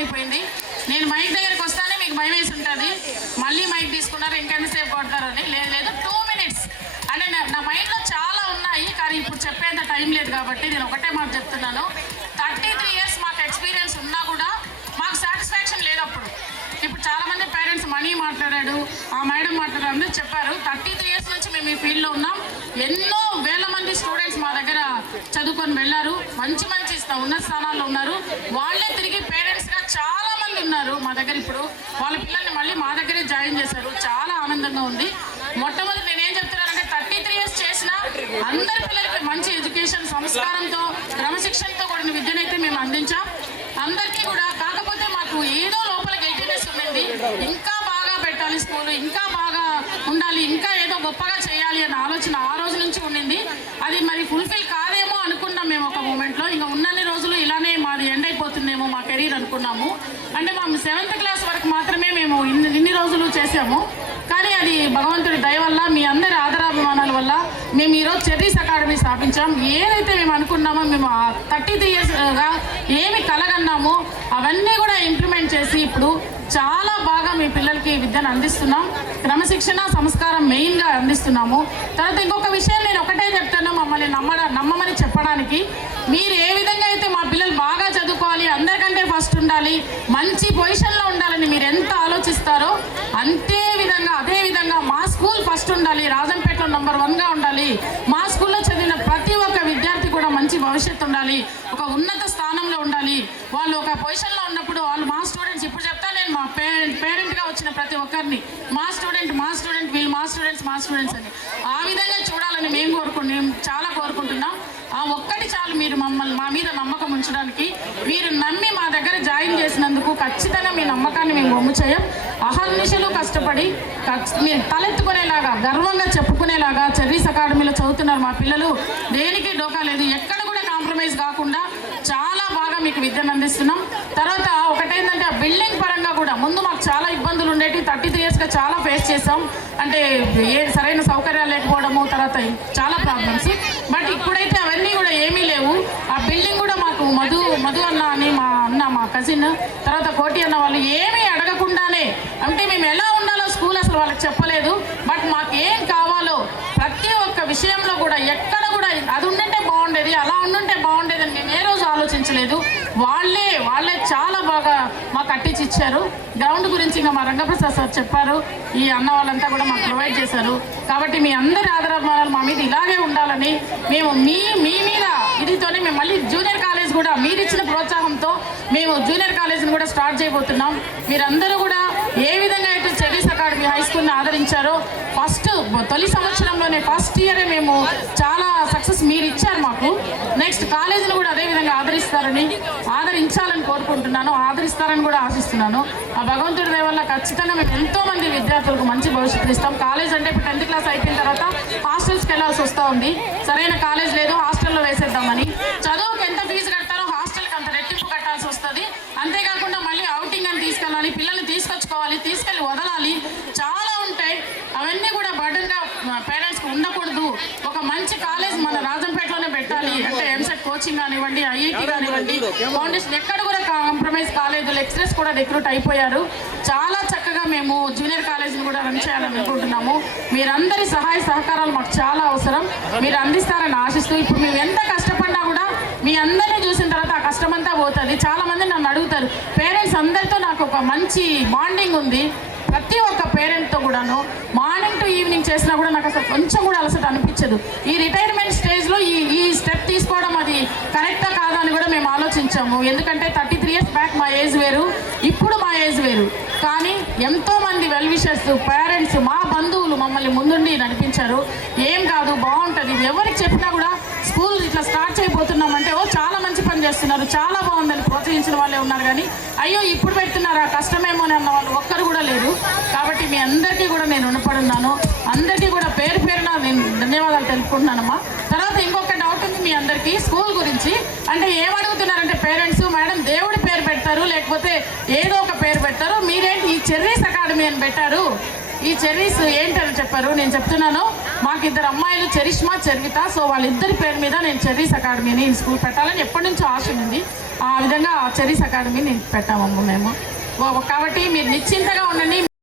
అయిపోయింది. నేను మైక్ దగ్గరికి వస్తానే మీకు భయం వేసి ఉంటుంది, మళ్ళీ మైక్ తీసుకున్నారు ఇంకెంతసేపు కొడతారని. లేదు 2 minutes అంటే నా మైండ్లో చాలా ఉన్నాయి, కానీ ఇప్పుడు చెప్పేంత టైం లేదు కాబట్టి నేను ఒకటే మాట చెప్తున్నాను. 33 years మాకు ఎక్స్పీరియన్స్ ఉన్నా కూడా మాకు సాటిస్ఫాక్షన్ లేదు. అప్పుడు ఇప్పుడు చాలామంది పేరెంట్స్ మనీ మాట్లాడాడు, ఆ మేడం మాట్లాడారు, అందరూ చెప్పారు. 33 years నుంచి మేము ఈ ఫీల్డ్లో ఉన్నాం. ఎన్నో వేల మంది స్టూడెంట్స్ మా దగ్గర చదువుకొని వెళ్ళారు, మంచి ఉన్నత స్థానాల్లో ఉన్నారు. వాళ్ళే తిరిగి పేరెంట్స్గా చాలా మంది ఉన్నారు మా దగ్గర. ఇప్పుడు వాళ్ళ పిల్లల్ని మళ్ళీ మా దగ్గరే జాయిన్ చేశారు. చాలా ఆనందంగా ఉంది. మొట్టమొదటి నేనేం చెప్తున్నానంటే 33 years చేసిన అందరి పిల్లలకి మంచి ఎడ్యుకేషన్, సంస్కారంతో, క్రమశిక్షణతో కూడిన విద్యనైతే మేము అందించాం అందరికీ కూడా. కాకపోతే మాకు ఏదో లోపల గెలిటినెస్ ఉండింది, ఇంకా బాగా పెట్టాలి స్కూల్, ఇంకా బాగా ఉండాలి, ఇంకా ఏదో గొప్పగా చేయాలి అనే ఆలోచన ఆ రోజు నుంచి ఉండింది. అది మరి ఫుల్ఫిల్ కాదేమో అనుకున్నాం మేము ఒక మూమెంట్లో. ఇంకా ఉన్నన్ని రోజులు ఇలానే మాది ఎండ్ అయిపోతుందేమో మా కెరీర్ అనుకున్నాము. అంటే మా 7th class వరకు మాత్రమే మేము ఇన్ని రోజులు చేసాము. కానీ అది భగవంతుడి దయ వల్ల, మీ అందరి ఆదరాభిమానాల వల్ల మేము ఈరోజు చెర్రీస్ అకాడమీ స్థాపించాం. ఏదైతే మేము అనుకున్నామో, మేము 33 yearsగా ఏమి కలగన్నామో అవన్నీ కూడా ఇంప్లిమెంట్ చేసి ఇప్పుడు చాలా బాగా మీ పిల్లలకి విద్యను అందిస్తున్నాం. క్రమశిక్షణ, సంస్కారం మెయిన్గా అందిస్తున్నాము. తర్వాత ఇంకొక విషయం నేను ఒకటే చెప్తాను, మమ్మల్ని నమ్మమని చెప్పడానికి. మీరు ఏ విధంగా అయితే మా పిల్లలు బాగా చదువుకోవాలి, అందరికంటే ఫస్ట్ ఉండాలి, మంచి పొజిషన్లో ఉండాలని మీరు ఎంత ఆలోచిస్తారో అదే విధంగా మా స్కూల్ ఫస్ట్ ఉండాలి, రాజంపేటలో నంబర్ 1గా ఉండాలి. మా స్కూల్లో చదివిన ప్రతి ఒక్క విద్యార్థి కూడా మంచి భవిష్యత్తు ఉండాలి, ఒక ఉన్నత స్థానంలో ఉండాలి. వాళ్ళు ఒక పొజిషన్లో ఉన్నప్పుడు వాళ్ళు మా స్టూడెంట్స్, ఇప్పుడు చెప్తా నేను మా పేరెంట్గా వచ్చిన ప్రతి ఒక్కరిని మా స్టూడెంట్ వీళ్ళు మా స్టూడెంట్స్ అని ఆ విధంగా చూడాలని మేము చాలా కోరుకుంటున్నాం. ఆ ఒక్కటి చాలు మీరు మా మీద నమ్మకం ఉంచడానికి. మీరు నమ్మి మా దగ్గర జాయిన్ చేసినందుకు ఖచ్చితంగా మీ నమ్మకాన్ని మేము వమ్ము చేయం. అహర్నిశలు కష్టపడి మీరు తలెత్తుకునేలాగా, గర్వంగా చెప్పుకునేలాగా చెర్రీస్ అకాడమీలో చదువుతున్నారు మా పిల్లలు. దేనికి డోకా లేదు, ఎక్కడ కూడా కాంప్రమైజ్ కాకుండా చాలా బాగా మీకు విద్యను అందిస్తున్నాం. తర్వాత ఒకటేంటంటే బిల్డింగ్ పరంగా కూడా ముందు మాకు చాలా ఇబ్బందులు ఉండేవి. 33 yearsగా చాలా ఫేస్ చేసాం. అంటే సరైన సౌకర్యాలు లేకపోవడము, తర్వాత చాలా ప్రాబ్లమ్స్. బట్ ఇప్పుడైతే అవన్నీ కూడా ఏమీ లేవు. ఆ బిల్డింగ్ కూడా మాకు మధు అన్న అని మా కజిన్, తర్వాత కోటి అన్న వాళ్ళు ఏమీ అడగకుండానే, అంటే మేము ఎలా ఉండాలో స్కూల్ అసలు వాళ్ళకి చెప్పలేదు. బట్ మాకు ఏం కావాలో ప్రతి ఒక్క విషయంలో కూడా ఎక్కడ కూడా అది ఉండుంటే బాగుండేది, అలా ఉండుంటే బాగుండేది అని మేము ఏ రోజు ఆలోచించలేదు. వాళ్ళే చాలా బాగా మాకు కట్టించి ఇచ్చారు. గ్రౌండ్ గురించి ఇంకా మా రంగప్రసాద్ సార్ చెప్పారు, ఈ అన్న వాళ్ళంతా కూడా మాకు ప్రొవైడ్ చేశారు. కాబట్టి మీ అందరి ఆదరాభిమానాలు మా మీద ఇలాగే ఉండాలని మేము మీ మీద ఇదితోనే మేము మళ్ళీ జూనియర్ కాలేజ్ కూడా మీరిచ్చిన ప్రోత్సాహంతో మేము జూనియర్ కాలేజ్ని కూడా స్టార్ట్ చేయబోతున్నాం. మీరందరూ కూడా ఏ విధంగా అయితే చెర్రీస్ అకాడమీ హై స్కూల్ని ఆదరించారో, తొలి సంవత్సరంలోనే ఫస్ట్ ఇయరే మేము చాలా సక్సెస్ మీరు ఇచ్చారు మాకు. నెక్స్ట్ కాలేజీని కూడా అదేవిధంగా ఆదరించాలని కోరుకుంటున్నాను, ఆదరిస్తారని కూడా ఆశిస్తున్నాను. ఆ భగవంతుడి దయ వల్ల ఖచ్చితంగా మేము ఎంతోమంది విద్యార్థులకు మంచి భవిష్యత్తు ఇస్తాం. కాలేజ్ అంటే ఇప్పుడు 10th class అయిపోయిన తర్వాత హాస్టల్స్కి వెళ్ళాల్సి వస్తూ ఉంది. సరైన కాలేజ్ లేదు, హాస్టల్లో వేసేద్దామని. చదువుకు ఎంత ఫీజు కడతారో హాస్టల్కి అంత రెట్టింపు కట్టాల్సి వస్తుంది. అంతేకాకుండా మళ్ళీ అవుటింగ్ అని తీసుకెళ్ళాలి, పిల్లల్ని తీసుకొచ్చుకోవాలి, తీసుకెళ్ళి వదలాలి, చాలా ఉంటాయి. అవన్నీ కూడా బర్డన్గా పేరెంట్స్కి ఉండకూడదు. ఒక మంచి కాలేజ్ మన రాజంపేటలోనే పెట్టాలి. అంటే ఎంసెట్ కోచింగ్ కానివ్వండి, ఐఐటి కానివ్వండి, ఫౌండేషన్ ఎక్కడ కూడా కాంప్రమైజ్ కాలేదు. లెక్చరర్స్ కూడా రిక్రూట్ అయిపోయారు. చాలా చక్కగా మేము జూనియర్ కాలేజీని కూడా రన్ చేయాలని అనుకుంటున్నాము. మీరందరి సహాయ సహకారాలు మాకు చాలా అవసరం, మీరు అందిస్తారని ఆశిస్తూ, ఇప్పుడు మేము ఎంత కష్టపడినా కూడా మీ అందరినీ చూసిన తర్వాత ఆ కష్టమంతా పోతుంది. చాలామంది నన్ను అడుగుతారు, పేరెంట్స్ అందరితో నాకు ఒక మంచి బాండింగ్ ఉంది. ప్రతి ఒక్క పేరెంట్తో కూడాను మార్నింగ్ టు ఈవినింగ్ చేసినా కూడా నాకు అసలు కొంచెం కూడా అలసట అనిపించదు. ఈ రిటైర్మెంట్ స్టేజ్లో ఈ స్టెప్ తీసుకోవడం అది కరెక్టా కాదా అని కూడా మేము ఆలోచించాము. ఎందుకంటే 33 years బ్యాక్ మా ఏజ్ వేరు, ఇప్పుడు మా ఏజ్ వేరు. కానీ ఎంతోమంది వెల్ విషర్స్, పేరెంట్స్, మా బంధువులు మమ్మల్ని ముందుండి నడిపించారు. ఏం కాదు, బాగుంటుంది. ఎవరికి చెప్పినా కూడా స్కూల్ ఇట్లా స్టార్ట్ చేయబోతున్నామంటే చాలా మంచి పని చేస్తున్నారు, చాలా బాగుందని ప్రోత్సహించిన వాళ్ళే ఉన్నారు. కానీ అయ్యో ఇప్పుడు పెడుతున్నారా, కష్టమేమో అని అన్న వాళ్ళు ఒక్కరు కూడా లేరు. కాబట్టి మీ అందరికీ కూడా నేను రుణపడున్నాను. అందరికీ కూడా పేరు పేరున నేను ధన్యవాదాలు తెలుపుకుంటున్నానమ్మా. తర్వాత ఇంకొక డౌట్ ఉంది మీ అందరికీ స్కూల్ గురించి. అంటే ఏమడుగుతున్నారంటే పేరెంట్స్, మేడం దేవుడి పేరు పెడతారు, లేకపోతే ఏదో ఒక పేరు పెడతారు, మీరేంటి ఈ చెర్రీస్ అకాడమీ అని పెట్టారు, ఈ చెర్రీస్ ఏంటని చెప్పారు. నేను చెప్తున్నాను, మాకు 2 అమ్మాయిలు చరిష్మా చరిత. సో వాళ్ళిద్దరి పేరు మీద నేను చెర్రీస్ అకాడమీని స్కూల్ పెట్టాలని ఎప్పటి నుంచో ఆశ ఉంది. ఆ విధంగా చెర్రీస్ అకాడమీని పెట్టామమ్మ మేము. కాబట్టి మీరు నిశ్చింతగా ఉండండి.